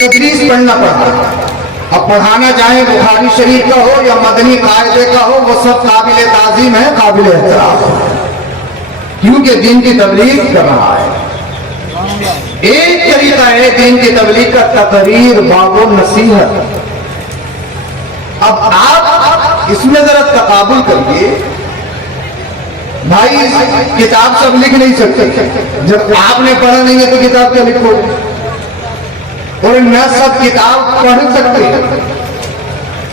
तदरीस पढ़ना पड़ा। अब पढ़ाना चाहे बुखारी शरीफ का हो या मदनी कायदे का हो, वो सब काबिल ताजीम है, काबिल एहतराम है, क्योंकि दीन की तबलीग कर रहा है। एक तरीका है दीन की तबलीग का, तकरीर बागो नसीहत। अब आप इसमें जरा तकाबुल करिए भाई, किताब सब लिख नहीं सकते, जब आपने पढ़ा नहीं है तो किताब क्या लिखोगे? और न सब किताब पढ़ सकते हैं।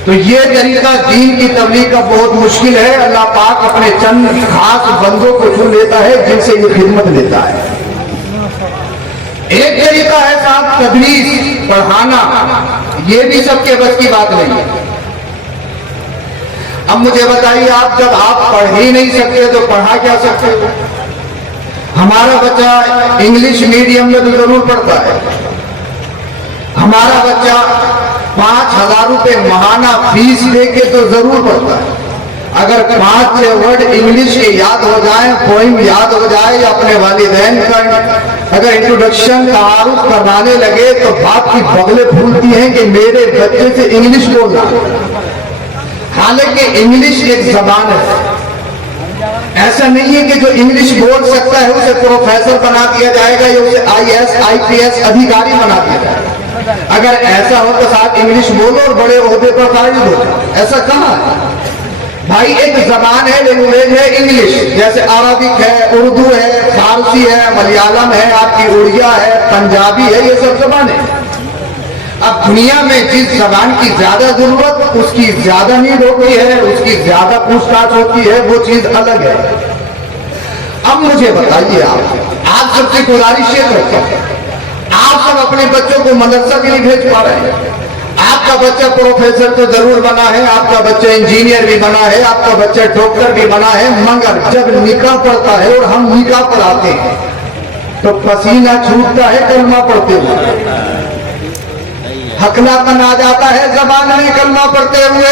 तो ये तरीका दीन की तबलीग का बहुत मुश्किल है। अल्लाह पाक अपने चंद खास बंदों को चुन लेता है जिनसे ये खिदमत लेता है। एक तरीका है साहब तदरीस, पढ़ाना, ये भी सबके बस की बात नहीं है। अब मुझे बताइए, आप जब आप पढ़ ही नहीं सकते तो पढ़ा क्या सकते हो? हमारा बच्चा इंग्लिश मीडियम में तो जरूर पढ़ता है। हमारा बच्चा 5,000 रुपए महाना फीस लेके तो जरूर पढ़ता है। अगर 5-6 वर्ड इंग्लिश के याद हो जाए, पोइम याद हो जाए, या अपने वालिदैन का अगर इंट्रोडक्शन तारुफ करवाने लगे तो बाप की बगलें फूलती हैं कि मेरे बच्चे से इंग्लिश बोलना। हालांकि इंग्लिश एक जबान है, ऐसा नहीं है कि जो इंग्लिश बोल सकता है उसे प्रोफेसर बना दिया जाएगा या उसे IAS IPS अधिकारी बना दिया जाएगा। अगर ऐसा हो तो साथ इंग्लिश बोलो और बड़े ओहदे पर फाइज हो, ऐसा कहाँ है भाई? एक जबान है, लैंग्वेज है इंग्लिश, जैसे अरबिक है, उर्दू है, फारसी है, मलयालम है, आपकी उड़िया है, पंजाबी है, ये सब जबानें। अब दुनिया में जिस जबान की ज्यादा जरूरत, उसकी ज्यादा नीड होती है, उसकी ज्यादा पूछताछ होती है, वो चीज अलग है। अब मुझे बताइए, आप सबसे गुजारिश ये करता हूं, आप सब अपने बच्चों को मदरसा के लिए भेज पा रहे हैं। आपका बच्चा प्रोफेसर तो जरूर बना है, आपका बच्चा इंजीनियर भी बना है, आपका बच्चा डॉक्टर भी बना है, मगर जब निकाह पढ़ता है और हम निकाह पढ़ाते हैं तो पसीना छूटता है कलमा पढ़ते हुए, हकलापन आ जाता है जबान में कलमा पढ़ते हुए।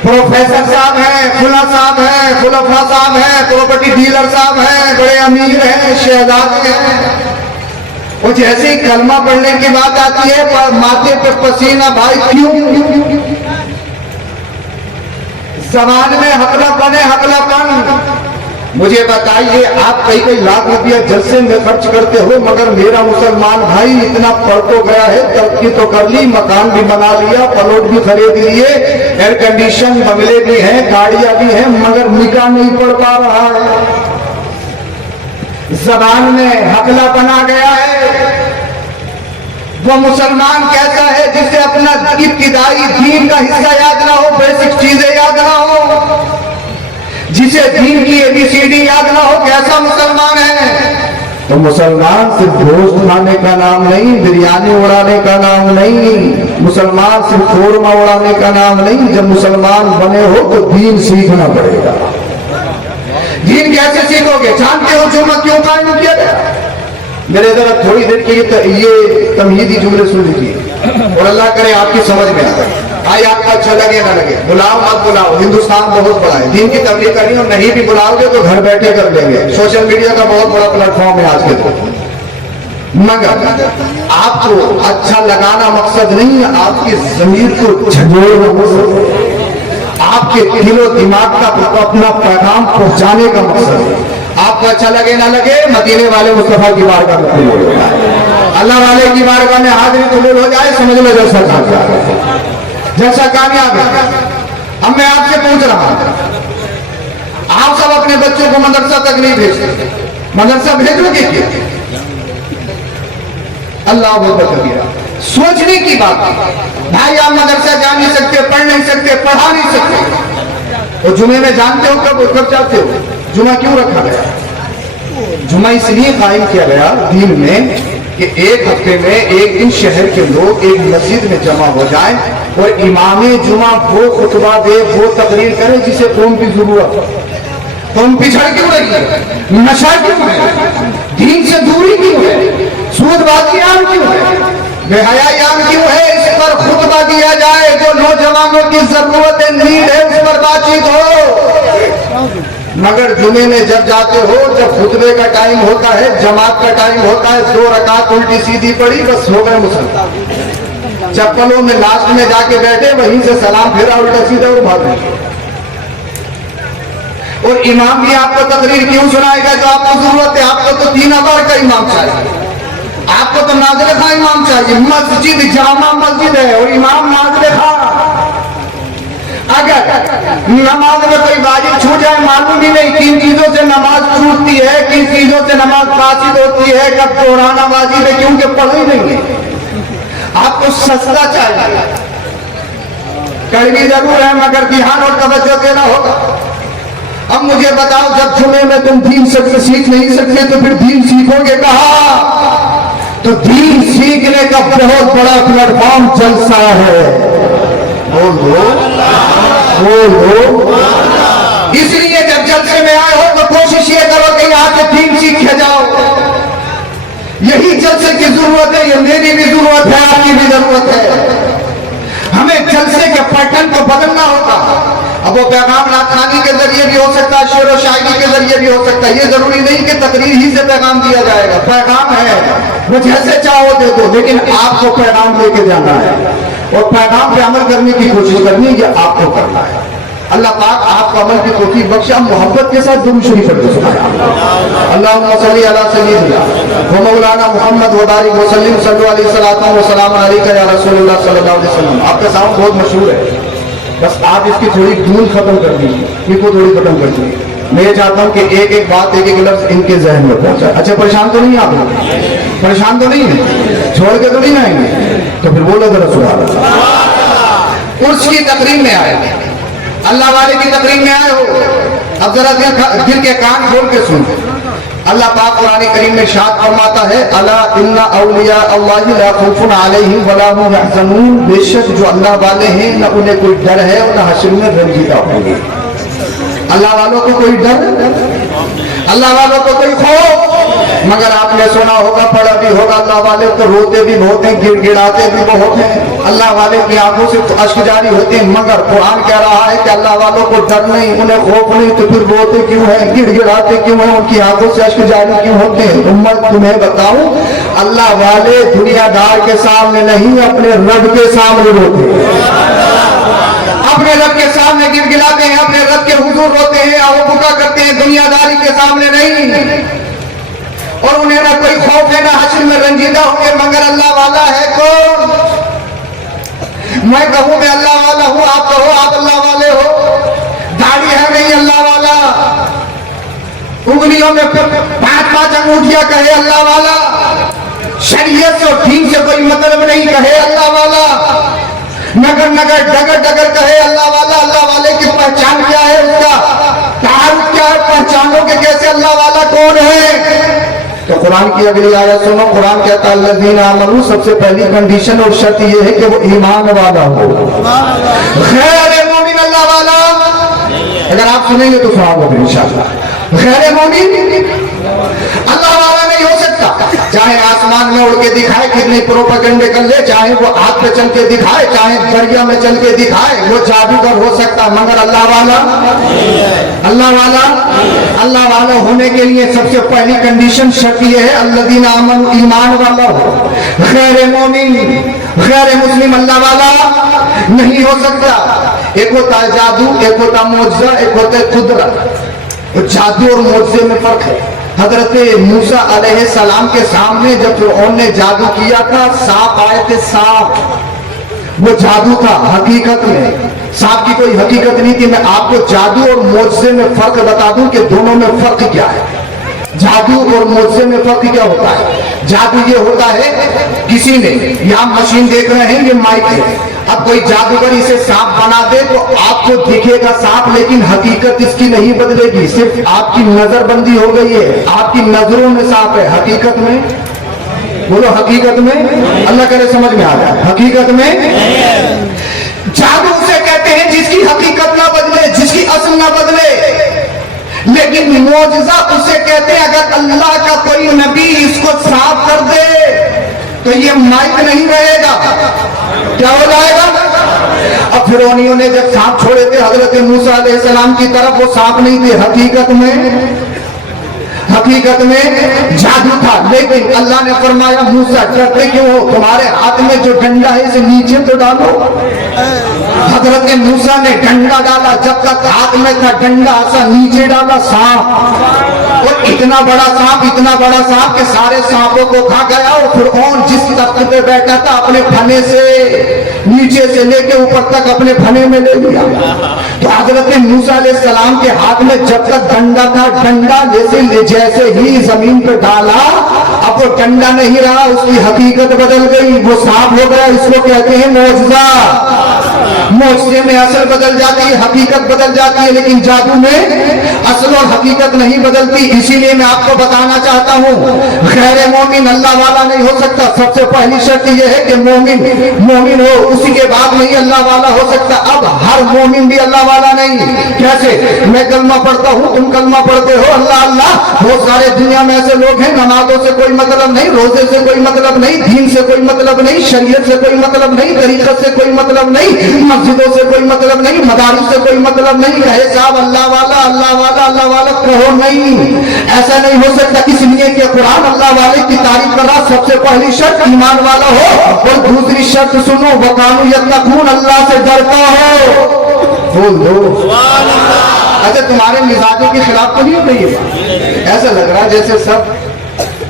प्रोफेसर साहब हैं, खुला साहब हैं, खुलफा साहब हैं, प्रॉपर्टी डीलर साहब हैं, बड़े अमीर हैं, शहजादे हैं, वो जैसे ही कलमा पढ़ने की बात आती है पर माथे पे पसीना, भाई क्यों? जबान में हकलापन है, हकलापन। मुझे बताइए, आप कई लाख रुपया जलसे में खर्च करते हो, मगर मेरा मुसलमान भाई इतना पढ़ तो गया है, तरक्की तो कर ली, मकान भी बना लिया, प्लॉट भी खरीद लिए, एयर कंडीशन बंगले भी हैं, गाड़ियां भी हैं, मगर निकाह नहीं पढ़ पा रहा है। जबान में हकला बना गया है। वो मुसलमान कैसा है जिसे अपना इब्तिदाई दीन का हिस्सा याद ना हो, बेसिक चीजें याद ना हो, जिसे दीन की ABCD याद ना हो, कैसा मुसलमान है? तो मुसलमान सिर्फ गोश्त खाने का नाम नहीं, बिरयानी उड़ाने का नाम नहीं, मुसलमान सिर्फ कोरमा उड़ाने का नाम नहीं। जब मुसलमान बने हो तो दीन सीखना पड़ेगा। दीन कैसे सीखोगे? जानते हो जुम्मा क्यों कायम किया गया? मेरे जरा थोड़ी देर के ये तमहीदी जुमले सुन लीजिए और अल्लाह करे आपकी समझ में आ जाए। भाई आपको अच्छा लगे ना लगे, बुलाओ मत बुलाओ, हिंदुस्तान बहुत बड़ा है, दीन की तबलीग करनी हो, नहीं भी बुलाओगे तो घर बैठे कर लेंगे। सोशल मीडिया का बहुत बड़ा प्लेटफॉर्म है आज के दौर। मगर आपको अच्छा लगाना मकसद नहीं है, आपकी जमीर को झंझोड़ना मकसद है, आपके दिलो दिमाग का अपना पैगाम पहुंचाने का मकसद है। आपको अच्छा लगे ना लगे, मदीने वाले मुस्तफा की बारगाह में कबूल हो जाए, अल्लाह वाले की बारगाह में हाजिरी कबूल हो जाए, समझ लो जैसा कामयाब है। अब मैं आपसे पूछ रहा हूं, आप सब अपने बच्चों को मदरसा तक नहीं भेजते, मदरसा भेजोगे क्या? अल्लाह कबीरा, सोचने की बात है भाई। आप मदरसा जा नहीं सकते, पढ़ नहीं सकते, पढ़ा नहीं सकते, और जुमे में जानते हो कब जाते हो? जुमा क्यों रखा गया? जुमा इसलिए कायम किया गया दीन में कि एक हफ्ते में एक दिन शहर के लोग एक मस्जिद में जमा हो जाएं और इमाम जुमा वो खुतबा दे, वो तकरीर करे जिसे कौम की जरूरत हो। कौम पिछड़ क्यों रही है? नशा क्यों है? दीन से दूरी क्यों है? सूदबाजी आम क्यों है? बेहयाई आम क्यों है? इस पर खुतबा दिया जाए, जो नौजवानों की जरूरत है, नीड है, उस पर बातचीत हो। मगर जुमे में जब जाते हो, जब खुतबे का टाइम होता है, जमात का टाइम होता है, 2 रकात उल्टी सीधी पड़ी, बस हो गए मुसलमान। चप्पलों में लास्ट में जाके बैठे, वहीं से सलाम फेरा उल्टा सीधा और भाग गए। और इमाम भी आपको तकरीर क्यों सुनाएगा जो आपको जरूरत है? आपको तो 3 अवार का इमाम चाहिए, आपको तो नाज़िल खां इमाम चाहिए। मस्जिद जामा मस्जिद है और इमाम नाज़िल खां। अगर नमाज में कोई वाजिब छूट जाए, मालूम ही नहीं किन चीजों से नमाज छूटती है, किन चीजों से नमाज फासिद होती है, कब दोहराना वाजिब है, क्योंकि पढ़े ही नहीं है। आपको सस्ता चाहिए, कड़वी जरूर है मगर ध्यान और तवज्जो देना होगा। अब मुझे बताओ, जब जुमे में तुम दीन सीख नहीं सकते तो फिर दीन सीखोगे कहाँ? तो दीन सीखने का बहुत बड़ा प्लेटफॉर्म जलसा है। बोल दो। इसलिए जब जलसे में आए हो तो कोशिश ये करो कि यहाँ से दीन सीख के जाओ। यही जलसे की जरूरत है, ये मेरी भी जरूरत है, आपकी भी जरूरत है। हमें जलसे के पैटर्न को बदलना होगा। अब वो पैगाम लाखानी के जरिए भी हो सकता है, शेर व शायरी के जरिए भी हो सकता है। ये जरूरी नहीं कि तकरीर ही से पैगाम दिया जाएगा। पैगाम है, वो जैसे चाहो दे दो, लेकिन आपको पैगाम लेके जाना है और पैगाम पे अमल करने की कोशिश करनी है, ये आपको करना है। अल्लाह पाक आपको अमल की तौफीक बख्शे। मोहब्बत के साथ दुरूद शरीफ पढ़ के सुनाया। अल्लाहुम्मा सल्ली अला सय्यिदिना व मौलाना मुहम्मद व बारिक व सल्लिम सल्लल्लाहु अलैहि वसल्लम व सलाम अलैका या रसूलुल्लाह सल्लल्लाहु अलैहि वसल्लम। आपका साउंड बहुत मशहूर है, बस आप इसकी थोड़ी धूल खत्म कर दीजिए, इसको थोड़ी खत्म कर दीजिए। मैं ये चाहता हूँ कि एक एक बात, एक एक लफ्ज इनके जहन में पहुंचा। अच्छा, परेशान तो नहीं आप लोग? परेशान तो नहीं है? छोड़ के तो नहीं आएंगे? तो फिर बोलो जरा सुभान अल्लाह। उर्स की तकरीब में आए, अल्लाह वाले की तकरीब में आए हो, अब जरा दिल के कान खोल के सुन। अल्लाह पाक कुरान करीम में शाद फरमाता है, अला इन्ना औलिया अल्लाहि ला खौफुन अलैहिम वला हुम यहज़नून। बेशक जो अल्लाह वाले हैं, न उन्हें कोई डर है और न हश्र में रंजीदा होंगे। अल्लाह वालों को कोई डर, अल्लाह वालों को कोई खौफ। मगर आपने सुना होगा, पढ़ा भी होगा, अल्लाह वाले तो रोते भी बहुत हैं, गिड़गिड़ाते भी बहुत हैं, अल्लाह वाले की आंखों से तो अश्क जारी होते हैं। मगर कुरान कह रहा है कि अल्लाह वालों को डर नहीं, उन्हें खौफ नहीं, तो फिर रोते क्यों हैं, गिड़गिड़ाते क्यों हैं, उनकी आंखों से अश्क जारी क्यों होते हैं? उम्मत तुम्हें बताऊं, अल्लाह वाले दुनियादार के सामने नहीं, अपने रब के सामने रोते हैं, अपने रब के सामने गिड़गिड़ाते हैं, अपने रब के हुजूर रोते हैं, आवाज़ करते हैं, दुनियादारी के सामने नहीं। और उन्हें ना कोई खौफ है, ना हश्र में रंजीदा होंगे। मगर अल्लाह वाला है कौन? मैं कहूं मैं अल्लाह वाला हूं, आप कहो आप अल्लाह वाले हो। दाढ़ी है नहीं अल्लाह वाला, उंगलियों में 5-5 अंगूठियां कहे अल्लाह वाला, शरीयत से और दीन से कोई मतलब नहीं कहे अल्लाह वाला, नगर नगर डगर डगर कहे अल्लाह वाला। अल्लाह वाले की पहचान क्या है, उसका तारुफ क्या है? पहचानोगे कैसे अल्लाह वाला कौन है? तो कुरान की अगली आयत सुनो। कुरान कहता है अल्लज़ीना आमनू, सबसे पहली कंडीशन और शर्त ये है कि वो ईमान वाला हो। गैर मोमिन अल्लाह वाला, अगर आप सुनेंगे तो सुनाओगे इंशाअल्लाह। गैर मोमिन अल्लाह वाला नहीं हो सकता, चाहे आसमान में उड़ के दिखाए, कितने प्रोपेगेंडे कर ले, चाहे वो आग पे चल के दिखाए, चाहे दरिया में चल के दिखाए, वो जादूगर हो सकता, मगर अल्लाह वाला, अल्लाह वाला, अल्लाह वाला होने के लिए सबसे पहली कंडीशन शर्त ये है अल्लज़ीना आमनू, ईमान वाला हो। गैर मोमिन, गैर मुस्लिम अल्लाह वाला नहीं हो सकता। एक होता है जादू, एक होता है मुअज्जा, एक होता है कुदरत। जादू और मुअज्जे में फर्क है। हजरत मूसा अलैहिस्सलाम के सामने जब फिरौन ने जादू किया था, सांप आए थे, सांप, वो जादू था। हकीकत में सांप की कोई हकीकत नहीं थी। मैं आपको जादू और मुअज्जे में फर्क बता दूं कि दोनों में फर्क क्या है। जादू और मुअज्जे में फर्क क्या होता है? जादू ये होता है, किसी ने, यहाँ मशीन देख रहे हैं, ये माइक है, अब कोई जादूगर इसे सांप बना दे तो आपको दिखेगा सांप, लेकिन हकीकत इसकी नहीं बदलेगी, सिर्फ आपकी नजरबंदी हो गई है, आपकी नजरों में सांप है। हकीकत में बोलो, हकीकत में, अल्लाह करे समझ में आ जाए। हकीकत में जादू उसे कहते हैं जिसकी हकीकत ना बदले, जिसकी असल ना बदले। लेकिन मौजज़ा उसे कहते हैं अगर अल्लाह का कोई नबी इसको साफ कर दे तो ये माइक नहीं रहेगा, क्या हो जाएगा? अब फिरौनियों ने जब सांप छोड़े थे हजरत मूसा अलैहिस्सलाम की तरफ, वो सांप नहीं थे, हकीकत में जादू था। लेकिन अल्लाह ने फरमाया मूसा डरते क्यों हो, तुम्हारे हाथ में जो डंडा है इसे नीचे तो डालो। हजरत मूसा ने डंडा डाला, जब तक हाथ में था डंडा ऐसा नीचे डाला सांप, और इतना बड़ा सांप कि सारे सांपों को खा गया। और फिरौन जिस तख्त पे बैठा था अपने फने से नीचे से लेके ऊपर तक अपने फने में ले लिया। तो हजरत मूसा अलैहिस्सलाम के हाथ में जब तक डंडा था, डंडा जैसे ही जमीन पे डाला, अब वो डंडा नहीं रहा, उसकी हकीकत बदल गई, वो सांप हो गया। इसको कहते हैं मौजज़ा। मौजज़े में असल बदल जाती है, हकीकत बदल जाती है, लेकिन जादू में असल और हकीकत नहीं बदलती। इसीलिए मैं आपको बताना चाहता हूँ, गैर मोमिन अल्लाह वाला नहीं हो सकता। सबसे पहली शर्त यह है कि मोमिन हो, उसी के बाद नहीं अल्लाह वाला हो सकता। अब हर मोमिन भी अल्लाह वाला नहीं। कैसे? मैं कलमा पढ़ता हूँ, तुम कलमा पढ़ते हो, अल्लाह अल्लाह। बहुत सारे दुनिया में ऐसे लोग हैं, नमाजों से कोई मतलब नहीं, रोजे से कोई मतलब नहीं, दीन से कोई मतलब नहीं, शरीयत से कोई मतलब नहीं, तरीकत से कोई मतलब नहीं, मस्जिदों से कोई मतलब नहीं, मदारिस से कोई मतलब नहीं। कहे साहब अल्लाह वाला अल्लाह वाला अल्लाह वाला, कहो नहीं, ऐसा नहीं हो सकता। इसलिए कि कुरान अल्लाह वाले की तारीफ कर रहा। सबसे पहली शर्त ईमान वाला हो, और दूसरी शर्त सुनो, वकानु यत्तकून, अल्लाह से डरता हो। बोल दो अच्छा, तुम्हारे मिजाजों के खिलाफ तो नहीं हो रही है? ऐसा लग रहा है जैसे सब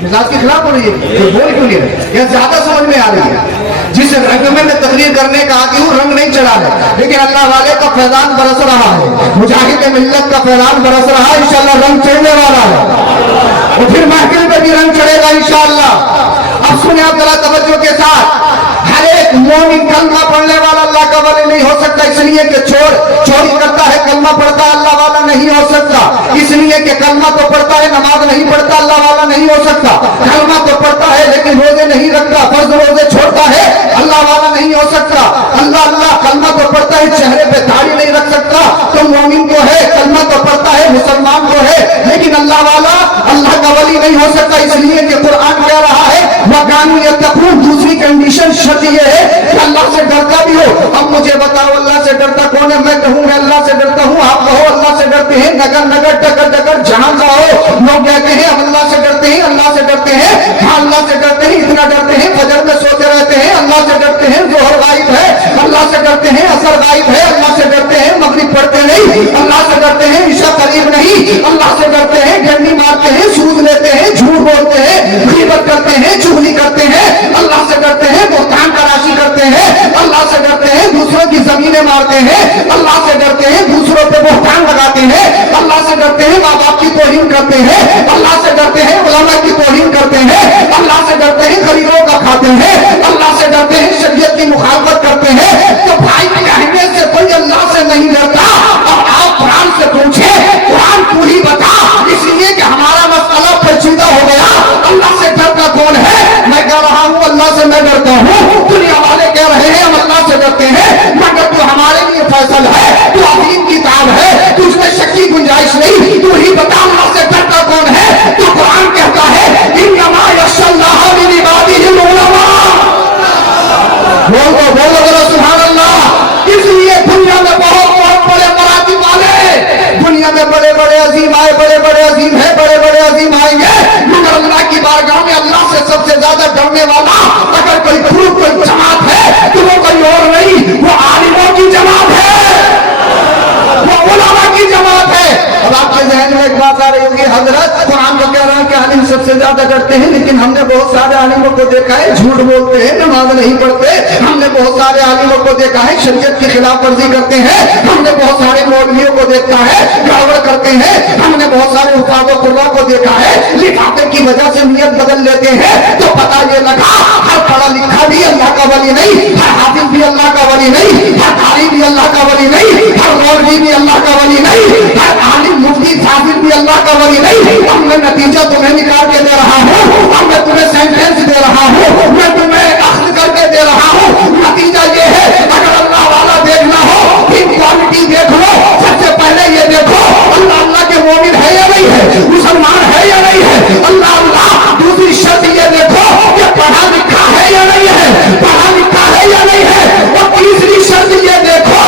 मिजाज के खिलाफ हो रही है, तो बोल क्यों नहीं रहे? यह ज्यादा समझ में आ रही है। जिस रंग में मैं तकरीर करने का आती हूँ, रंग नहीं चढ़ा है, लेकिन अल्लाह वाले का फैजान बरस रहा है, मुजाहिद मिल्लत का फैजान बरस रहा है। इंशाअल्लाह रंग चढ़ने वाला है, और फिर महफिल में भी रंग चढ़ेगा इंशाअल्लाह। अब सुने आप जरा तवज्जो के साथ, हर एक मोमिन कलमा पढ़ने वाला अल्लाह का वली नहीं हो सकता। इसलिए कि चोरी करता है कलमा पढ़ता है, अल्लाह वाला नहीं हो सकता। इसलिए कि कलमा तो पढ़ता है, नमाज नहीं पढ़ता, अल्लाह वाला नहीं हो सकता। कलमा तो पढ़ता है लेकिन रोजे नहीं रखता, फर्ज रोजे छोड़ता है, अल्लाह वाला नहीं हो सकता। अल्लाह अल्लाह कलमा तो पढ़ता है, चेहरे पे दाढ़ी नहीं रख सकता, तो मोमिन तो है। कलमा तो पढ़ता है, मुसलमान तो है, लेकिन अल्लाह वाला अल्लाह का वली नहीं हो सकता। इसलिए कि कुरान कह रहा है वकानु यत्तकून। दूसरी कंडीशन शर्त ये है कि अल्लाह से डरता भी हो। अब मुझे बताओ अल्लाह से डरता कौन है? मैं कहूँ मैं अल्लाह से डरता हूँ, आप कहो अल्लाह से डरते हैं। नगर नगर डगर डगर जहां जाओ लोग कहते हैं हम अल्लाह से डरते हैं, अल्लाह से डरते हैं, हाँ अल्लाह से डरते हैं, इतना डरते हैं फजर में सोते रहते हैं, अल्लाह से डरते हैं, जोहर गायब है, अल्लाह से डरते हैं, असर गायब है, अल्लाह से डरते हैं, मगरिब पढ़ते नहीं, अल्लाह से डरते हैं, ईशा करीब नहीं, अल्लाह से डरते हैं, गन्नी मारते हैं, सूद लेते हैं, झूठ बोलते हैं, गीबत करते हैं, चुगली करते हैं, अल्लाह से डरते हैं, बुहतान तराशी करते हैं, अल्लाह से डरते हैं, दूसरों की जमीनें मारते हैं, अल्लाह से डरते हैं, दूसरों पे बुहतान लगाते हैं, अल्लाह से डरते हैं, माँ बाप की तौहीन करते हैं, अल्लाह से डरते हैं, उलमा की तौहीन करते हैं, अल्लाह से डरते हैं, गरीबों का खाते हैं, अल्लाह से डरते हैं, शरीयत की मुखालफत करते हैं। तो भाई कहने से कोई अल्लाह से नहीं डरता। और आप कुरान से पूछे, कुरान पूरी बता, इसलिए कि हमारा मसला पेचीदा हो गया। अल्लाह से डरता कौन है? मैं कह रहा हूँ अल्लाह से मैं डरता हूँ, दुनिया वाले कह रहे हैं हम अल्लाह से डरते हैं, मगर तो हमारे लिए फैसल है, तो अजीम किताब है, तो उसमें शक की गुंजाइश नहीं। तू ही बता अल्लाह से डरता कौन है? तो कुरान कहता है इन्नमा यख्शल्लाह मिन इबादिहिल उलमा। बोलो बोलो सुभान अल्लाह। इसलिए दुनिया में बहुत बड़े मराती वाले, दुनिया में बड़े बड़े अजीम आए, बड़े बड़े अजीम है, बड़े बड़े अजीम आएंगे, मगर अल्लाह की बारगाह में अल्लाह से सबसे ज्यादा डरने वाला अगर कोई ग्रुप कोई जमात है तो वो कोई और नहीं, वो आलिमों की जमात है, वो उलमा की जमात है। अब आपके जहन में एक बात आ रही होगी, हजरत कुरान को कह रहा है कि आलिम सबसे ज्यादा डरते हैं, लेकिन हमने बहुत सारे आलिमों को देखा है झूठ बोलते हैं, नमाज नहीं पढ़ते। हमने बहुत सारे आलिमों को देखा है शरीयत की खिलाफ वर्जी करते हैं। हमने बहुत सारे मौलवियों को देखा है गड़बड़ करते हैं। हमने बहुत सारे उस्ताद व कुर्रा को देखा है लिफाफे की वजह से नियत बदल लेते हैं। तो पता ये लगा हर पढ़ा लिखा भी अल्लाह का वली नहीं, हर हाफिज भी अल्लाह का वली नहीं, हर कारी भी अल्लाह का वली नहीं, हर मौलवी भी अल्लाह का वली नहीं, हर आलिम मुफ्ती हाफिज भी अल्लाह का वली नहीं। अब मैं नतीजा तुम्हें निकाल के दे रहा हूँ, अब मैं तुम्हें सेंटेंस दे रहा हूँ, मैं तुम्हें अख्त करके दे रहा हूँ। नतीजा ये है, अगर अल्लाह वाला देखना हो, क्वालिटी देख लो। सबसे पहले ये देखो अल्लाह अल्लाह के मोमिन है या नहीं है, मुसलमान है या नहीं है, अल्लाह अल्लाह। दूसरी शर्त ये देखो कि पढ़ा लिखा है या नहीं है, पढ़ा लिखा है या नहीं है। और तीसरी शर्त ये देखो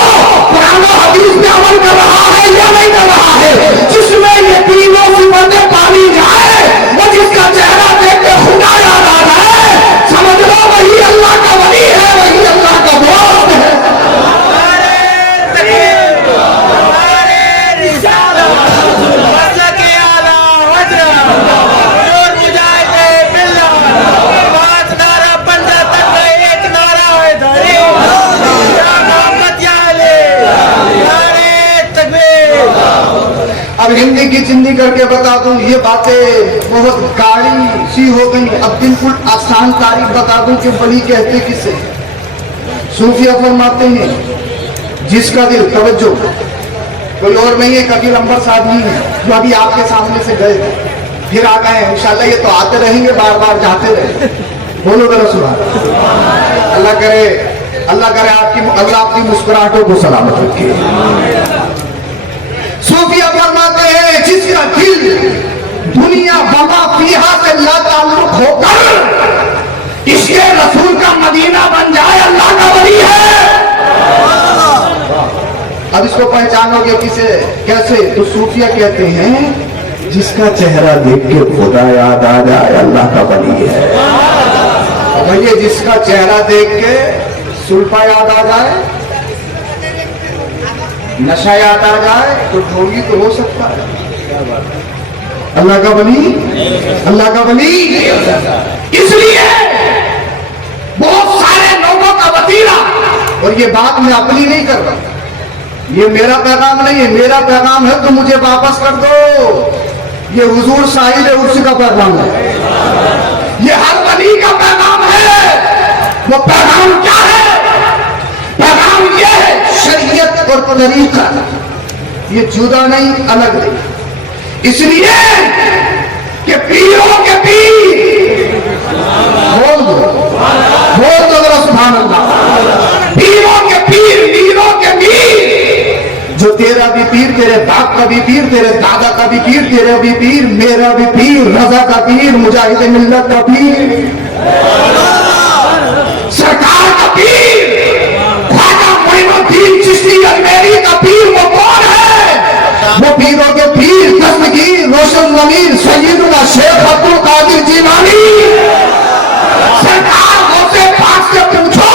करके बता दूं, ये बातें बहुत गाढ़ी सी हो गई। अब बिल्कुल आसान तारीफ बता दूं कि वली कहते किसे। सूफिया फरमाते हैं जिसका दिल, तवज्जो, कोई और नहीं है, कबीर अंबर साहब ही है जो अभी आपके सामने से गए थे, फिर आ गए। इंशाल्लाह ये तो आते रहेंगे, बार बार जाते रहे। बोलो जरा सुभान अल्लाह। अल्लाह करे अल्लाह आपकी मुस्कुराहटों को सलामत रखे। सूफिया फरमाते हैं जिसका दिल दुनिया वमा फीहा से ला ताल्लुक होकर इसके रसूल का मदीना बन जाए, अल्लाह का वली है। अब इसको पहचानोगे किसे, कैसे? तो सूफिया कहते हैं जिसका चेहरा देख के खुदा याद आ जाए, अल्लाह का वली है। भैया जिसका चेहरा देख के सुल्फा याद आ जाए, नशा याद आ जाए, तो ढोंगी तो हो सकता है। अल्लाह का वली, अल्लाह का वली। इसलिए बहुत सारे लोगों का वतीरा, और ये बात मैं अपनी नहीं कर रहा, ये मेरा पैगाम नहीं है, मेरा पैगाम है तो मुझे वापस कर दो। ये हुजूर साहिल उर्स का पैगाम है, ये हर वली का पैगाम है। वो पैगाम क्या है? पैगाम ये है शरीयत और तरीका, ये जुदा नहीं, अलग नहीं। इसलिए कि पीरों के पीर, बोल दो जरा सुभान अल्लाह। पीरों के पीर, मीरों के पीर, जो तेरा भी पीर, तेरे बाप का भी पीर, तेरे दादा का भी पीर, तेरा भी पीर, मेरा भी पीर, रजा का पीर, मुजाहिद मिल्लत का पीर, सरकार का पीर, ख्वाजा मोइनुद्दीन चिश्ती अजमेरी का पीर, वो कौन है? वो पीरों के पीर, दस्तगीर, रोशन ज़मीर, सय्यदुना शेख अब्दुल कादिर जीलानी। सरकार से पाक से पूछो,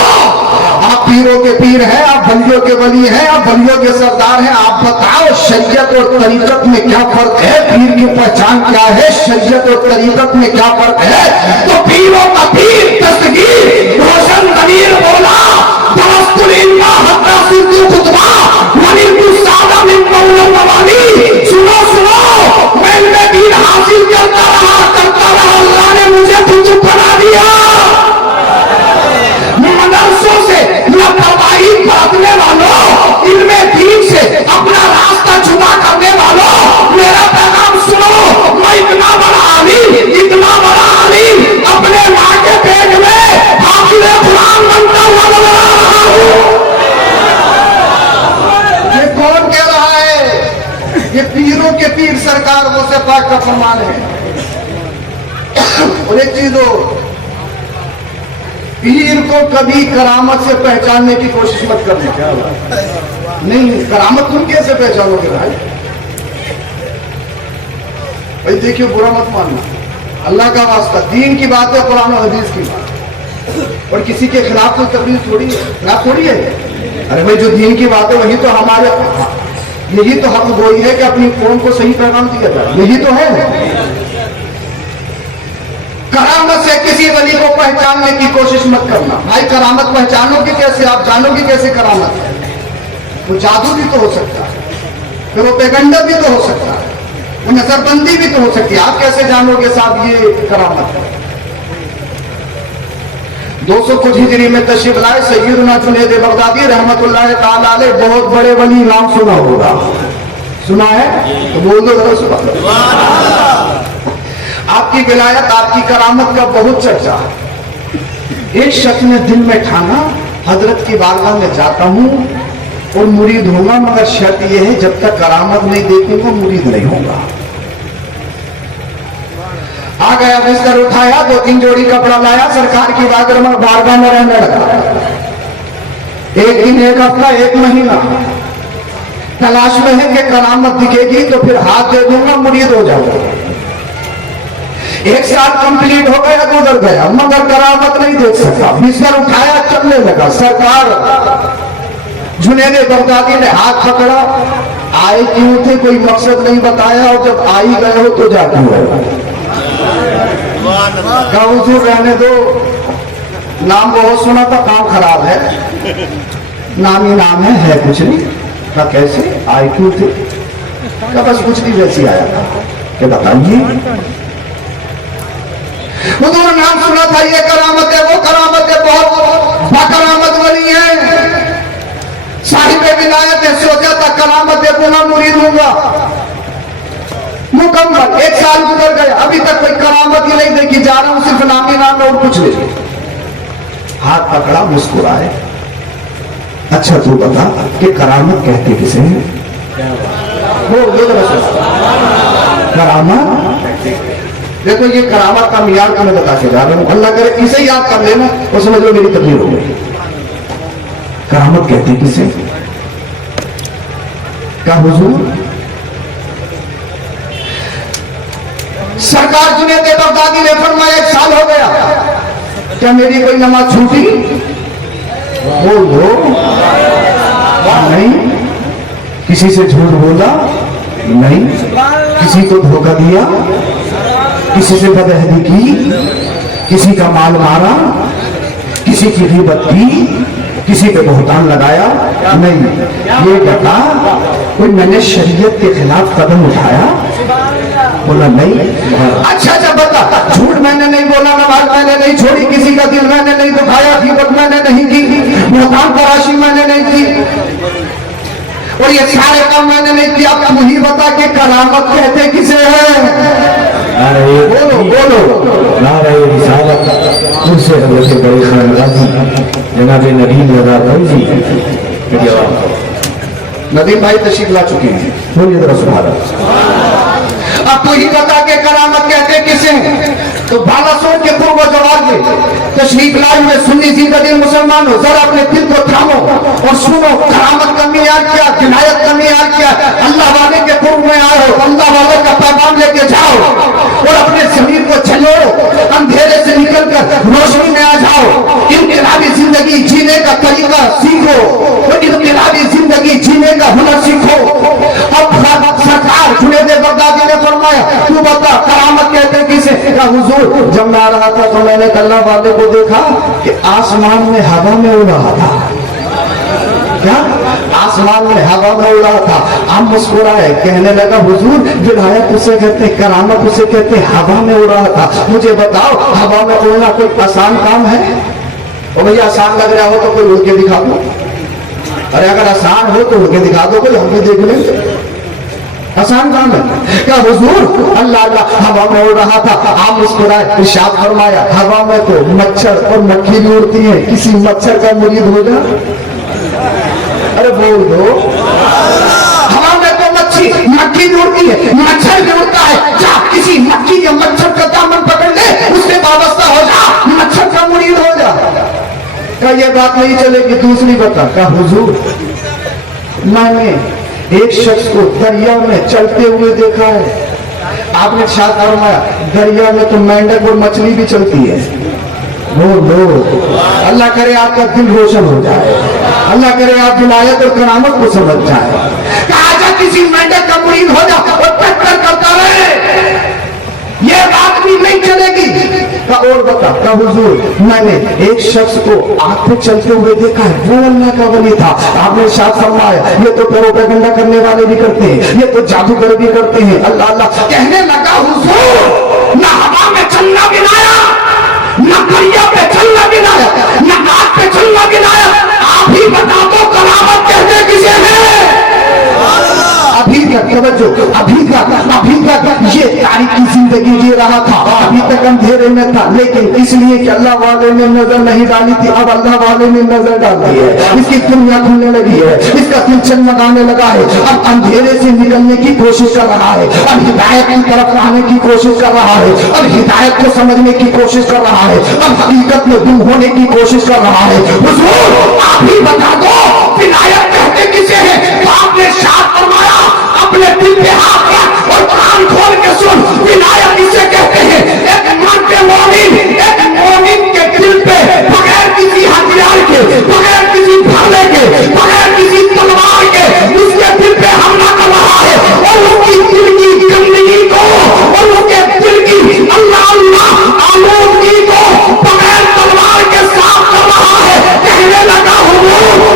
आप पीरों के पीर हैं, आप वलियों के वली हैं, आप वलियों के सरदार हैं, आप बताओ शरीयत और तरीकत में क्या फर्क है? पीर की पहचान क्या है? शरीयत और तरीकत में क्या फर्क है? तो पीरों का पीर, दस्तगीर, रोशन ज़मीर बोला दरस्तुल इल्मा हत्ता सिद्दु खुतबा वलिल सादा मिन मौला मवाली। सुनो सुनो, मैं इल्मे दीन हासिल करता रहा, अल्लाह ने मुझे कुतुब बना दिया। मदरसों से लापरवाही बरतने वालों, इल्मे दीन से अपना रास्ता छुपा करने वालों, मेरा पैगाम सुनो। मैं इतना बड़ा आलिम, इतना बड़ा आलिम, अपने माँ के पेट में हाफिज़ कुरान बनता हुआ नजर आ रहा हूँ। ये कौन कह रहा है? ये पीरों के पीर सरकार मुझसे पाक का फरमान है। और एक चीज हो, पीर को कभी करामत से पहचानने की कोशिश मत करना। क्या नहीं, करामत तुम कैसे पहचानोगे भाई? भाई देखियो, बुरा मत मानना, अल्लाह का वास्ता, दीन की बात है, कुरान और हदीस की बात, और किसी के खिलाफ कोई तकलीफ थोड़ी है, खिलाफ थोड़ी है। अरे भाई जो दीन की बात है वही तो हमारे, यही तो हक गोई है कि अपनी कौम को सही पैगाम दिया जाए, यही तो है। करामत से किसी वली को पहचानने की कोशिश मत करना भाई। करामत पहचानोगे कैसे? आप जानोगे कैसे करामत है? वो जादू भी तो हो सकता है, फिर वो पैगंबर भी तो हो सकता है, वो नजरबंदी भी तो हो सकती है। आप कैसे जानोगे साहब ये करामत है? 200 कुछ हिजरी में तशरीफ लाए सय्यदुना जुनैद बगदादी रहमतुल्लाह ताला अलैह, बहुत बड़े वली, नाम सुना होगा, सुना है तो बोल दो जरा सुभान अल्लाह। आपकी विलायत, आपकी करामत का बहुत चर्चा है। एक शख्स ने दिल में ठाना हजरत की बारगाह में जाता हूं और मुरीद होगा, मगर शर्त यह है जब तक करामत नहीं देखूंगा मुरीद नहीं होगा। आ गया, बिस्तर उठाया, 2-3 जोड़ी कपड़ा लाया, सरकार की बारगाह में रहने लगा। एक दिन, एक हफ्ता, एक महीना तलाश में है कि करामत दिखेगी तो फिर हाथ दे दूंगा, मुरीद हो जाऊंगा। 1 साल कंप्लीट हो गया, गुजर गया, मगर करामत नहीं देख सका। बिस्तर उठाया, चलने लगा। सरकार जुनैद बगदादी ने हाथ पकड़ा, आए क्यों थे, कोई मकसद नहीं बताया, और जब आ ही गए हो तो जा क्यों रहे? कहा हुजूर रहने दो, नाम बहुत सुना था, काम खराब है, नाम ही नाम है कुछ नहीं। कहा कैसे, आए क्यों थे? कहा बस कुछ नहीं, वैसे आया था। کہ بتائیے حضور نام سنا تھا یہ کرامت ہے وہ کرامت ہے بہت باکرامت ولی ہے صاحب ولایت ہے سوچا تھا کرامت پناہ مرید ہوں گا مکمل 1 سال گزر گئے ابھی تک کوئی کرامت ہی نہیں دیکھی جا رہا ہوں صرف نامی نام اور کچھ نہیں ہاتھ پکڑا مسکرائے اچھا تو بتا کہ کرامت کہتے کسے ہیں کرامت دیکھو یہ کرامت کا معیار کا میں بتا کے جا رہا ہوں اللہ کرے اسے یاد کر لینا اور سمجھ لو میری تقریر ہو گئی کرامت کہتے کسے کیا حضور سرکار جنید بغدادی نے فرمایا 1 سال ہو گیا کیا میری کوئی نماز چھوٹی بول دو نہیں کسی سے جھوٹ بولا نہیں کسی کو دھوکہ دیا کسی سے بدعہدی کی کسی کا مال مارا کسی کی غیبت کی کسی پہ بہتان لگایا نہیں یہ بتا کوئی میں نے شریعت کے خلاف قدم اٹھایا بولا نہیں اچھا اچھا بتا جھوٹ میں نے نہیں بولا نماز میں نے نہیں چھوڑی کسی کا دل میں نے نہیں دکھایا غیبت میں نے نہیں کی بہتان تراشی میں نے نہیں کی اور یہ سارے کام میں نے نہیں کیا تو ہی بتا کہ کرامت کہتے کسے ہیں بولو بولو نعرہ رسالت ان سے حضرت بڑی خان غازی جناب ندیم رضا فوزی ندیم بھائی تشریف لا چکے ہیں بولیے ذرا سبحان اللہ اب تو ہی بتا کہ کرامت کہتے کسے ہیں تو بالا سور کے پور کو جواب دے تشریف لائے ہوئے سنی زندہ دل مسلمان ہو ذرا اپنے دل کو تھامو اور سنو کرامت کا معیار کیا ولایت کا معیار کیا اللہ والے کے قرب میں آئے ہو اللہ والے کا پیغام لے کے جاؤ اور اپنے ضمیر کو چھلو اندھیرے سے نکل کر روشنی میں آ جاؤ انقلابی زندگی جینے کا طریقہ سیکھو اور انقلابی زندگی جینے کا ہنر سیکھو اب سرکار جنید بغدادی نے فرمایا تو بتا کرامت کہتے کسے کہا حضور جب میں آ رہا تھا تو میں نے اللہ والے کو دیکھا کہ آسمان میں ہوا میں اڑ رہا تھا کیا آسمان میں ہوا میں اڑ رہا تھا ہم مسکرائے کہنے لگا حضور ولایت اسے کہتے کرامت اسے کہتے ہوا میں اڑ رہا تھا مجھے بتاؤ ہوا میں اڑنا کوئی آسان کام ہے اور بھئی آسان لگ رہا ہو تو کوئی اڑ کے دکھا دو ارے اگر آسان ہو تو اڑ کے دکھا دو کوئی ہم بھی دیکھ لیں آسان کام ہے کیا حضور اللہ اللہ ہوا میں اڑ رہا تھا آپ مسکرائے ارشاد فرمایا ہوا میں تو مچھر اور مکھی بھی اڑتی ہیں کسی مچھر کا مرید ہو جا ارے بول دو ہوا میں تو مکھی بھی اڑتی ہے مچھر بھی اڑتا ہے جا کسی مکھی یا مچھر کا دامن پکڑ لے اس سے وابستہ ہو جا مچھر کا مرید ہو جا کیا یہ بات نہیں چلے گی دوسری بتا کیا حضور میں نے ایک شخص کو دریا میں چلتے ہوئے دیکھا ہے آپ نے ارشاد فرمایا دریا میں تو مینڈک اور مچھلی بھی چلتی ہے اللہ کرے آپ کا دل روشن ہو جائے اللہ کرے آپ ولایت اور کرامت کو سمجھ جائے کہا جا کسی مینڈک کا مرید ہو جا اور ٹکر کرتا رہے یہ بات بھی نہیں چلے گی کا اور بتا کا حضور میں نے ایک شخص کو آنکھ پہ چلتے ہوئے دیکھا ہے وہ اللہ کا ولی تھا آپ نے ارشاد فرمایا یہ تو پروپیگنڈا کرنے والے بھی کرتے ہیں یہ تو جادوگر بھی کرتے ہیں اللہ اللہ کہنے لگا حضور نہ ہوا میں چلنا گنایا نہ دریا پہ چلنا گنایا نہ آگ پہ چلنا گنایا آپ ہی بتا دو کرامت کہتے کسے ہیں ابھی کا توجہ ابھی کا یہ تاریخی زندگی جی رہا تھا ابھی تک اندھیرے میں تھا لیکن اس لیے کہ اللہ والے نے نظر نہیں ڈالی تھی اب اللہ والے نے نظر ڈال دی ہے اس کی دنیا کھلنے لگی ہے اس کا دل چمکانے لگا ہے اب اندھیرے سے نکلنے کی کوشش کر رہا ہے اب ہدایت کی طرف آنے کی کوشش کر رہا ہے اب ہدایت کو سمجھنے کی کوشش کر رہا ہے اب حقیقت میں دور ہونے کی کوشش کر رہا ہے حضور آپ ہی بتا دو ولایت کہتے کسے ہیں تو آپ نے ارشاد فرمایا اپنے دل پہ ہاتھ رکھ اور قرآن کھول کے سن ولایت اسے کہتے ہیں ایک من کے مومن کے دل پہ بغیر کسی ہتھیار کے بغیر کسی بھالے کے بغیر کسی تلوار کے اس کے دل پہ حملہ کر رہا ہے اور اس کی دل کی گندگی کو اور اس کے دل کی اللہ اللہ آلودگی کو بغیر تلوار کے صاف کر رہا ہے کہنے لگا حضور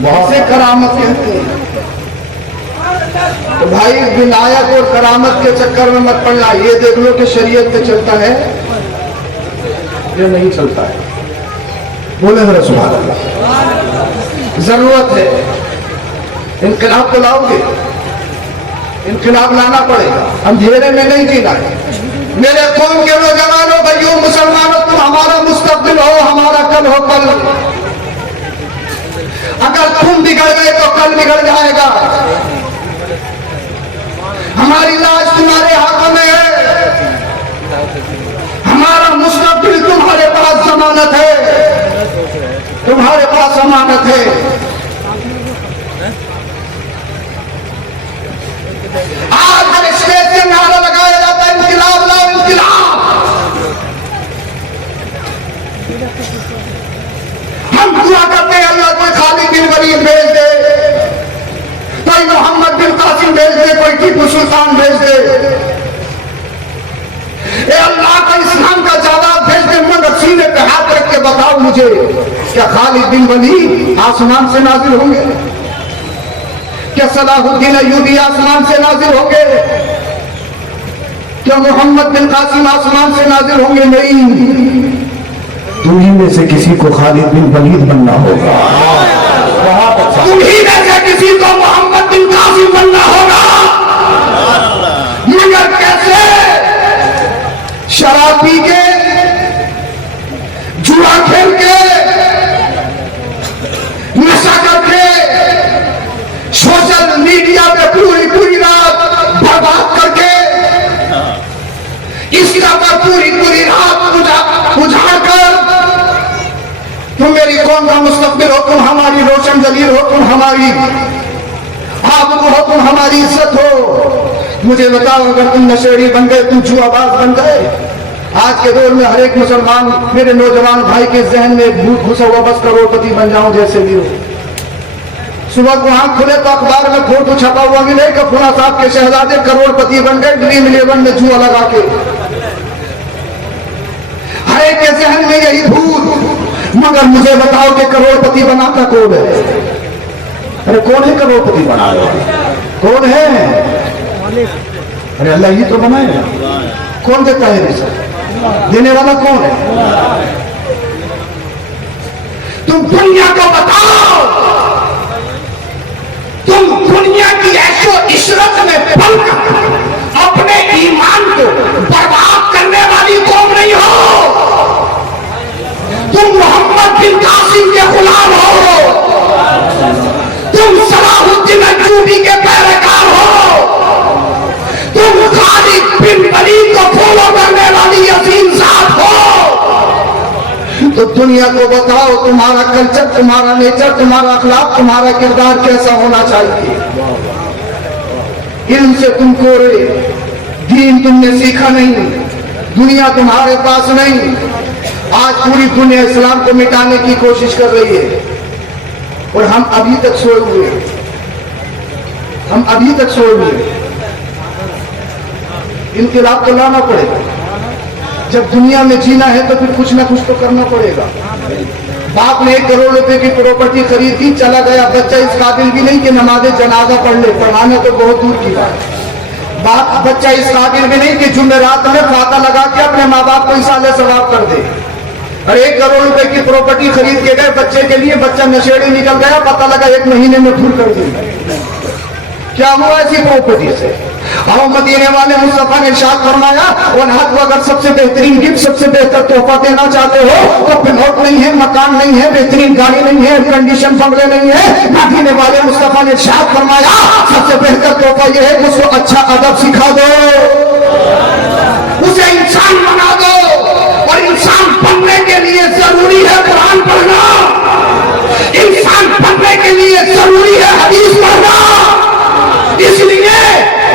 बहुत से करामत कहते हैं। तो भाई विनायक और करामत के चक्कर में मत पड़ना। ये देख लो कि शरीयत पे चलता है, ये नहीं चलता है। बोले मेरा सुभान अल्लाह। जरूरत है, इनकलाब तो लाओगे, इनकलाब लाना पड़ेगा, अंधेरे में नहीं जीना है। मेरे कौम के नौजवानों, भाइयों, मुसलमानों, तुम हमारा मुस्तकबिल हो, हमारा कल हो कल। अगर तुम बिगड़ गए तो कल बिगड़ जाएगा। हमारी लाज तुम्हारे हाथों में है, हमारा मुस्तकबिल तुम्हारे पास जमानत है, तुम्हारे पास जमानत है। आज हर स्टेज से नारा लगाया जाता है, इनकलाब लाओ, इनकलाब। हम दुआ करते हैं अल्लाह कोई खालिद बिन वलीद भेज दे, कोई मोहम्मद बिन कासिम भेज दे, कोई टीपू सुल्तान भेज दे। ए अल्लाह का इस्लाम का जवाब भेज दे, मगर सीने पे हाथ रख के बताओ मुझे, क्या खालिद बिन वलीद आसमान से नाजिल होंगे? क्या सलाहुद्दीन अय्यूबी आसमान से नाजिल होंगे? क्या मोहम्मद बिन कासिम आसमान से नाजिल होंगे? नहीं, तुम्ही में से किसी को खालिद बिन वलीद बनना होगा। बहुत अच्छा। तुम्ही में से किसी को मोहम्मद बिन कासिम बनना होगा, मगर कैसे? शराब पी के, जुआ खेल के, नशा करके, सोशल मीडिया पे पूरी रात बर्बाद करके, इसका पर पूरी रात उजाड़ कर, तुम मेरी कौम का मुस्तकबिल हो, तुम हमारी रोशन जलील हो, तुम हमारी आबरू हो, तुम हमारी इज्जत हो। मुझे बताओ, अगर तुम नशेड़ी बन गए, तुम जुआबाज बन गए, आज के दौर में हर एक मुसलमान, मेरे नौजवान भाई के जहन में भूत घुसा हुआ, बस करोड़पति बन जाऊं जैसे भी हो। सुबह को आंख खुले तो अखबार में फोटो छपा हुआ मिले कि फुला साहब के शहजादे करोड़पति बन गए ड्रीम 11 में जुआ लगा के। हर एक के जहन में यही भूत। मगर मुझे बताओ कि करोड़पति बनाता कौन है? अरे कौन है करोड़पति बना? कौन है? अरे अल्लाह ही तो बनाए। कौन देता है रिज़्क़? देने वाला कौन है? तुम दुनिया को बताओ, तुम दुनिया की ऐशो इशरत में पलकर अपने ईमान को बर्बाद करने वाली कौम नहीं हो। तुम मोहम्मद बिन कासिम के गुलाम हो, तुम सलाहुद्दीन अय्यूबी के पैरोकार हो, तुम खालिद बिन वलीद को फॉलो करने वाली यतीम जात हो। तो दुनिया को बताओ, तुम्हारा कल्चर, तुम्हारा नेचर, तुम्हारा अखलाक, तुम्हारा किरदार कैसा होना चाहिए। इल्म से तुम कोरे, दीन तुमने सीखा नहीं, दुनिया तुम्हारे पास नहीं। आज पूरी दुनिया इस्लाम को मिटाने की कोशिश कर रही है और हम अभी तक सोए हुए हैं, हम अभी तक सोए हुए हैं। इनकलाब तो लाना पड़ेगा। जब दुनिया में जीना है तो फिर कुछ ना कुछ तो करना पड़ेगा। बाप ने 1 करोड़ रुपए की प्रॉपर्टी खरीदी, चला गया, बच्चा इस काबिल भी नहीं कि नमाज जनाजा पढ़ ले, पढ़ाना तो बहुत दूर की बात। बाप बच्चा इस काबिल भी नहीं कि जुमेरात में फाता लगा के अपने माँ बाप को इसाले सवाब कर दे। और 1 करोड़ रुपए की प्रॉपर्टी खरीद के गए बच्चे के लिए, बच्चा नशेड़ी निकल गया, पता लगा 1 महीने में भूल कर दी। क्या हुआ ऐसी प्रॉपर्टी से? और मदीने वाले मुस्तफा ने इरशाद फरमाया, और हाथ को अगर सबसे बेहतरीन गिफ्ट, सबसे बेहतर तोहफा देना चाहते हो तो प्लॉट नहीं है, मकान नहीं है, बेहतरीन गाड़ी नहीं है, कंडीशन बंगले नहीं है। मदीने वाले मुस्तफा ने इरशाद फरमाया, सबसे बेहतर तोहफा यह है, उसको अच्छा अदब सिखा दो, उसे इंसान बना दो। और इंसान बनने के लिए जरूरी है कुरान पढ़ना, इंसान बनने के लिए जरूरी है हदीस पढ़ना। इसलिए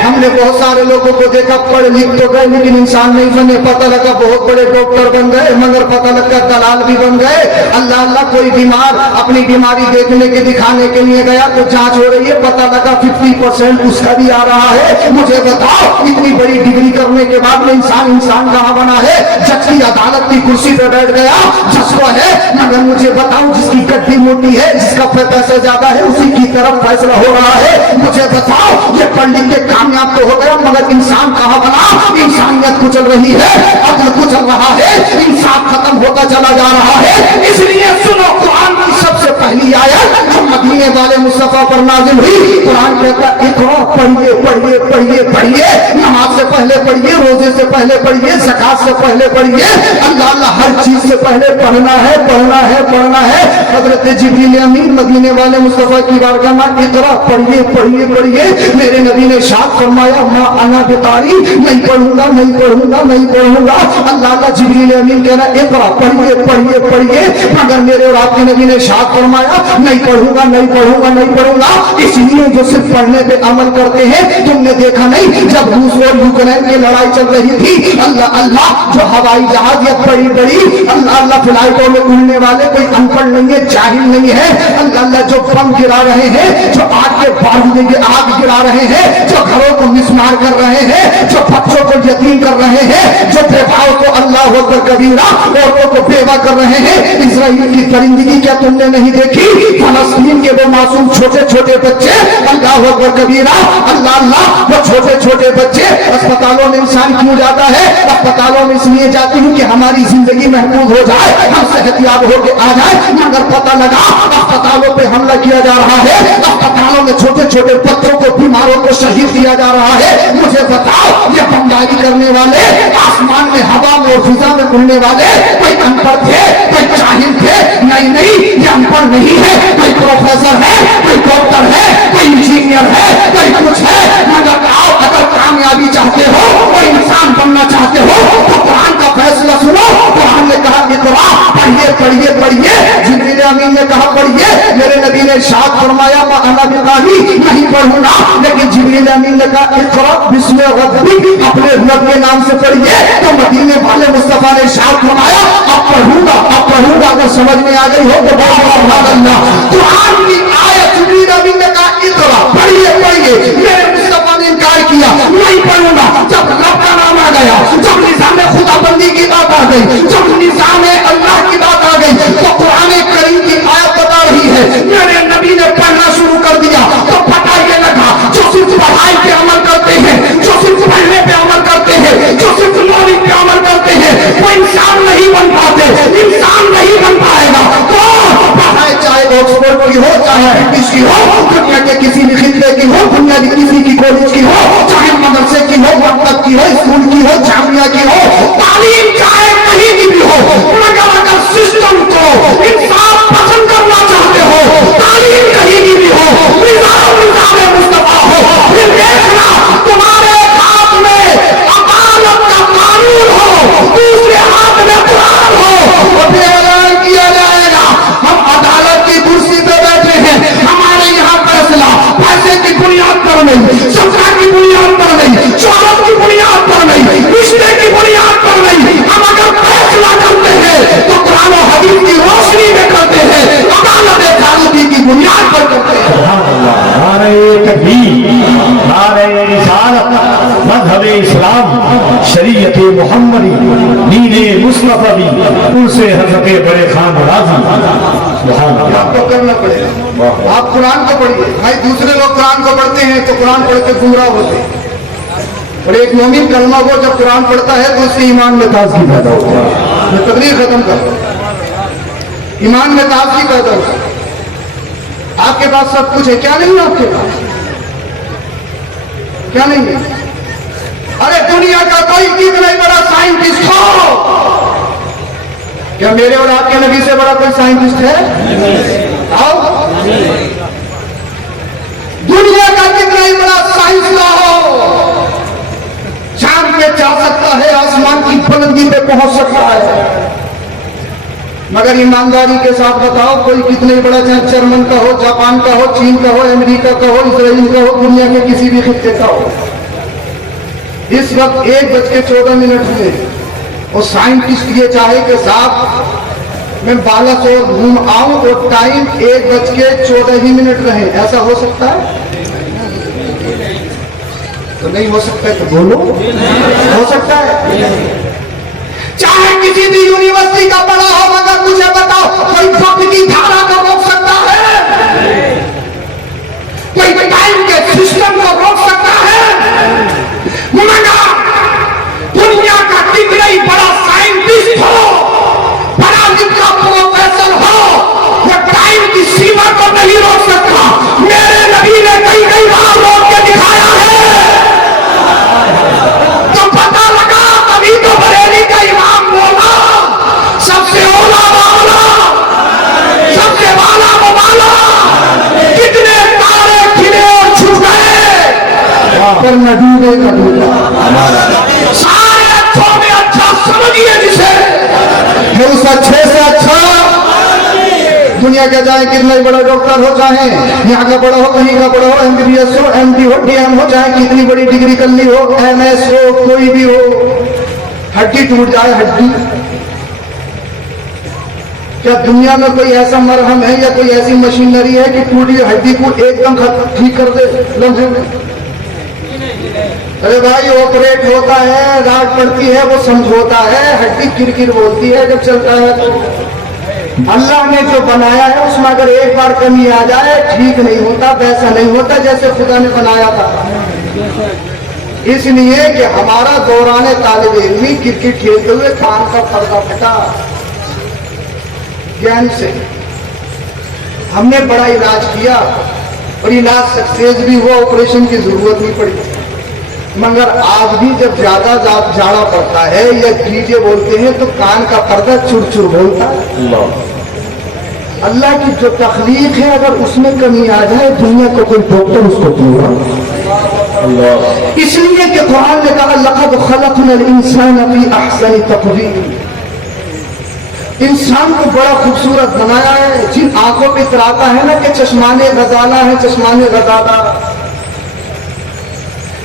हमने मैंने बहुत सारे लोगों को देखा, पढ़ लिख तो गए लेकिन इंसान नहीं बने, पता लगा बहुत बड़े डॉक्टर बन गए, मगर पता लगा दलाल भी बन गए। अल्लाह अल्लाह, कोई बीमार अपनी बीमारी देखने के दिखाने के लिए गया तो जांच हो रही है, पता लगा 50% उसका भी आ रहा है। मुझे बताओ, इतनी बड़ी डिग्री करने के बाद में इंसान कहाँ बना है? जज की अदालत की कुर्सी पे बैठ गया, जज तो है, मगर मुझे बताओ, जिसकी गड्डी मोटी है, जिसका पैसा ज्यादा है, उसी की तरफ फैसला हो रहा है। मुझे बताओ, ये पढ़ लिख के कामयाब तो हो गया, मगर इंसान कहाँ बना? इंसानियत कुचल रही है, अक्ल कुचल रहा है, इंसाफ खत्म होता चला जा रहा है। इसलिए सुनो, कुरान की सबसे पहली आयत जो मदीने वाले मुस्तफा पर नाजिल हुई, कुरान कहता है इक़रा, पढ़िए पढ़िए पढ़िए पढ़िए, नमाज से पहले पढ़िए, रोजे से पहले पढ़िए, ज़कात से पहले पढ़िए। अल्लाह अल्लाह, हर चीज से पहले पढ़ना है, पढ़ना है, पढ़ना है। हजरत जिब्रील अमीन मदीने वाले मुस्तफा की बारगाह में इक़रा, पढ़िए पढ़िए पढ़िए। मेरे नबी ने इरशाद फरमाया, मा अना बिकारी, नहीं पढ़ूंगा नहीं पढ़ूंगा नहीं पढ़ूंगा। अल्लाह अल्लाह, जिब्रील अमीन कह रहा है इक़रा, पढ़िए पढ़िए पढ़िए, मगर मेरे और आपके नबी ने इरशाद फरमाया, नहीं पढ़ूंगा नहीं पढ़ूंगा नहीं पढ़ूंगा। इसलिए जो सिर्फ पढ़ने पे अमल करते हैं, तुमने देखा नहीं जब रूस और यूक्रेन की लड़ाई चल रही थी, अल्लाह अल्लाह, जो हवाई जहाज या बड़ी बड़ी अल्लाह अल्लाह फ्लाइटों में उड़ने वाले कोई अनपढ़ नहीं है, जाहिल नहीं है, अल्लाह अल्लाह, जो बम गिरा रहे हैं, जो आग के बारूद के आग गिरा रहे हैं, जो घरों को मिसमार कर रहे हैं, जो बच्चों को यतीम कर रहे हैं, जो बेवाओं को अल्लाह अकबर कबीरा, औरतों को बेवा कर रहे हैं, इजराइल की दरिंदगी क्या तुमने नहीं देखी? फलस्तीन के वो मासूम छोटे छोटे बच्चे, अल्लाह अकबर कबीरा, अल्लाह अल्लाह, वो छोटे छोटे बच्चे अस्पतालों में इंसान क्यों जाता है? अस्पतालों में इसलिए जाती हूँ कि हमारी जिंदगी महफूज हो जाए, हम सेहतियाब होके आ जाए, मगर पता लगा अस्पतालों पे हमला किया जा रहा है, अस्पतालों में छोटे छोटे बच्चों को, बीमारों को शहीद किया जा रहा है। मुझे बताओ, ये बमबारी करने वाले, आसमान में हवा में और फिजा में उड़ने वाले कोई अनपढ़ थे, कोई जाहिल थे? नहीं नहीं, ये अनपढ़ नहीं है, कोई प्रोफेसर है, कोई डॉक्टर है, कोई इंजीनियर है, कोई कुछ है, मगर आओ, अगर कामयाबी चाहते हो, कोई इंसान बनना चाहते हो, तो कुरान का फैसला सुनो। कुरान ने कहा इक़रा, पढ़िए पढ़िए पढ़िए। जिब्रील अमीन ने कहा पढ़िए, मेरे नबी ने इरशाद फरमाया, मा अना बिकारी, नहीं पढ़ूंगा, लेकिन जिब्रील अमीन ने कहा इक़रा बिस्मि रब्बी, अपने रब के नाम से पढ़िए। तो मदीने वाले मुस्तफा ने इरशाद फरमाया, अब पढ़ूंगा अब पढ़ूंगा। अगर समझ में आ गई हो तो सुभान अल्लाह। कुरान की आयत जिब्रील अमीन ने कहा इक़रा, पढ़िए पढ़िए। मेरे मुस्तफा ने इनकार किया, नहीं पढ़ूंगा। जब रब का नाम आ गया, जब निज़ाम खुदाबंदी की बात आ गई, जब निज़ाम अल्लाह की बात आ गई, तो कुरान करीम की आयत बता रही है, मेरे नबी ने पढ़ना शुरू कर दिया तो पता ये लगा, जो सिर्फ पढ़ाई पे अमल करते हैं, जो सिर्फ पढ़ने पे अमल करते हैं, जो सिर्फ मौलिक पे अमल करते हैं, वो इंसान नहीं बन पाते, इंसान नहीं बन पाएगा। तो पढ़ाई चाहे ऑक्सफोर्ड की हो, चाहे ब्रिटिश की हो, दुनिया के किसी भी खिते की हो, दुनिया की किसी की कॉलेज की हो, चाहे मदरसे की हो, मकतब की हो, स्कूल की हो, जामिया की हो, तालीम चाहे कहीं की भी हो, मगर अगर सिस्टम को इंसान पसंद करना चाहते हो, तालीम कहीं की भी हो, निज़ाम मुस्तफा हो, फिर देखना तुम्हारे हाथ में अदालत का कानून हो, दूसरे हाथ में कुरान हो, और फिर ऐलान किया जाएगा, हम अदालत की कुर्सी पे बैठे हैं, हमारे यहाँ फैसला पैसे की बुनियाद पर नहीं, सत्ता की बुनियाद पर नहीं, शोहरत की बुनियाद पर नहीं, रिश्ते की बुनियाद पर नहीं, हम अगर फैसला करते हैं तो कुरान और हदीस की रोशनी में करते हैं, अदालत कानूनी की बुनियाद पर करते हैं। नारे तकबीर, नारे रिसालत, मज़हब इस्लाम, शरीयत मुहम्मदी, दीन मुस्तफवी, उनसे हज़रत बड़े खान राज़ी। सुभान अल्लाह। आपको करना पड़ेगा, आप कुरान को पढ़िए। भाई दूसरे लोग कुरान को पढ़ते हैं तो कुरान पढ़ के गुमराह होते हैं, और एक मोमिन कलमा को जब कुरान पढ़ता है तो उसके ईमान में ताज़गी पैदा होती है। मैं तकरीर खत्म कर, ईमान में ताज़गी पैदा होती है। आपके पास सब कुछ है, क्या नहीं है आपके पास? क्या नहीं है? अरे दुनिया का कोई कितना ही बड़ा साइंटिस्ट हो, क्या मेरे और आपके नबी से बड़ा कोई साइंटिस्ट है? आओ, दुनिया का कितना ही बड़ा साइंसदान हो, चांद पे जा सकता है, आसमान की बुलंदी पे पहुंच सकता है, मगर ईमानदारी के साथ बताओ, कोई कितने बड़ा, चाहे जर्मन का हो, जापान का हो, चीन का हो, अमेरिका का हो, इसराइल का हो, दुनिया के किसी भी खित्ते का हो, इस वक्त 1:14 में और साइंटिस्ट ये चाहे कि साहब मैं बालासोर घूम आऊं और टाइम 1:14 रहे, ऐसा हो सकता है? तो नहीं हो सकता है तो बोलो, हो सकता है? चाहे किसी भी यूनिवर्सिटी का पढ़ा हो, मगर मुझे बताओ कोई वक्त की धारा को रोक सकता है? कोई टाइम के सिस्टम को रोक सकता है? मगर दुनिया का कितना ही बड़ा साइंटिस्ट हो, बड़ा जितना प्रोफेसर हो, वो टाइम की सीमा को नहीं रोक सकता। मेरे नबी ने कई बार रोक के दिखाया है। तो पता लगा, तभी तो बरेली का इमाम बोला सबसे ओला वाला, सबसे वाला वो वाला, कितने तारे खिले और छू गए पर नबी ने कबूला। सारे अच्छों में अच्छा समझिए जिसे है, उस अच्छे से अच्छा। दुनिया के चाहे कितना ही बड़ा डॉक्टर हो, चाहे यहाँ का बड़ा हो, कहीं का बड़ा हो, MBBS हो, MD हो, DM हो, चाहे कितनी बड़ी डिग्री कर ली हो, MS हो, कोई भी हो, हड्डी टूट जाए, हड्डी, क्या दुनिया में कोई ऐसा मरहम है या कोई ऐसी मशीनरी है कि टूटी हड्डी को एकदम ठीक कर दे लम्हे में? अरे भाई, ऑपरेट होता है, रात पड़ती है, वो समझौता है, हड्डी किरकिर बोलती है जब चलता है। तो अल्लाह ने जो बनाया है उसमें अगर एक बार कमी आ जाए ठीक नहीं होता, वैसा नहीं होता जैसे खुदा ने बनाया था। इसलिए कि हमारा दौरान तालिब इल्मी क्रिकेट खेलते हुए कान का पर्दा फटा ज्ञान से। हमने बड़ा इलाज किया और इलाज सक्सेस भी हुआ, ऑपरेशन की जरूरत नहीं पड़ी। मगर आज भी जब ज्यादा जाड़ा पड़ता है या डीजे बोलते हैं तो कान का पर्दा चुर बोलता है। अल्लाह की जो तखलीक है अगर उसमें कमी आ जाए, दुनिया को कोई डॉक्टर उसको पूरा। इसलिए कि कुरान ने कहा लक़द खलक़नल इंसान फी अहसनि तक़वीम, इंसान को बड़ा खूबसूरत बनाया है। जिन आंखों पे इतराता है ना कि चश्माने गजाला है, चश्माने गजाला,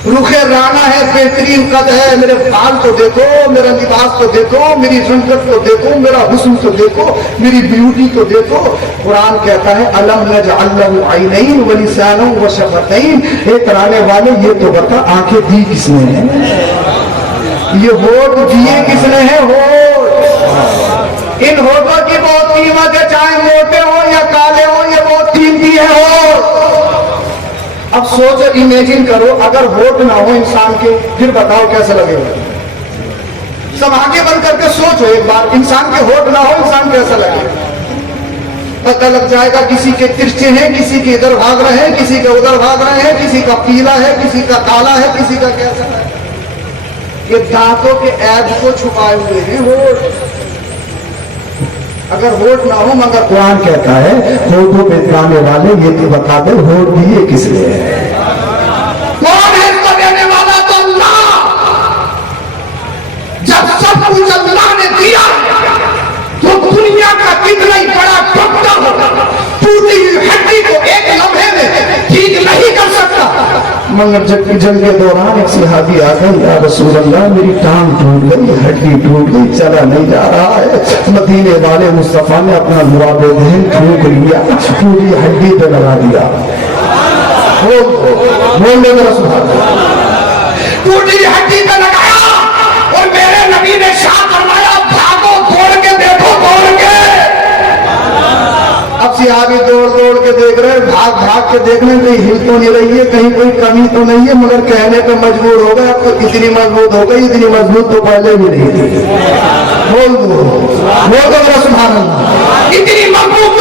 रुखे राना है, बेहतरीन कद है, मेरे बाल तो देखो, मेरा लिबास तो देखो, मेरी रंगत तो देखो, मेरा हुस्न तो देखो, मेरी ब्यूटी तो देखो। कुरान कहता है अलम नजअल लहू ऐनैन व लिसानन व शफ़तैन, हे कराने वाले ये तो बता आंखें दी किसने है? ये होठ दिए किसने है? होठ, इन होठों की बहुत कीमत है, चाहे मोटे हो या काले हो, ये बहुत कीमती है होठ। अब सोचो, इमेजिन करो अगर होठ ना हो इंसान के, फिर बताओ कैसा लगेगा? सब आंखें बंद करके सोचो एक बार, इंसान के होठ ना हो इंसान कैसा लगेगा? पता लग जाएगा किसी के तिरछे हैं, किसी के इधर भाग रहे हैं, किसी के उधर भाग रहे हैं, किसी का पीला है, किसी का काला है, किसी का कैसा है। ये दांतों के ऐब को छुपाए हुए हैं होठ। अगर होठ ना हो, मगर कुरान कहता है होठों पे गाने वाले ये तो बता दे होठ दिए किसने है? कौन है इसको देने वाला? तो अल्लाह। जब सब कुछ अल्लाह ने दिया तो दुनिया का कितना ही बड़ा डॉक्टर हो, टूटी हुई हड्डी को एक लम्हे में ठीक नहीं कर सकता। मगर जंग के दौरान एक सहाबी आ गए, या रसूल अल्लाह मेरी टांग टूट गई, हड्डी टूट गई, चला नहीं जा रहा है। मदीने वाले मुस्तफा ने अपना लुआब दहन ठोक लिया, पूरी हड्डी पे लगा दिया। बोल दे टूटी हड्डी पे लगाया और मेरे नबी ने शाह फरमाया भागो, दौड़ के देखो, दौड़ के। अब सिहाबी दौड़ के देख रहे, भाग के देखने, कहीं हिल तो नहीं रही है, कहीं कोई कमी तो नहीं है, मगर कहने पे मजबूर हो गए अब तो इतनी मजबूत हो गई, इतनी मजबूत तो पहले भी नहीं थी। बोल दो मेरा सुभान अल्लाह, इतनी मजबूत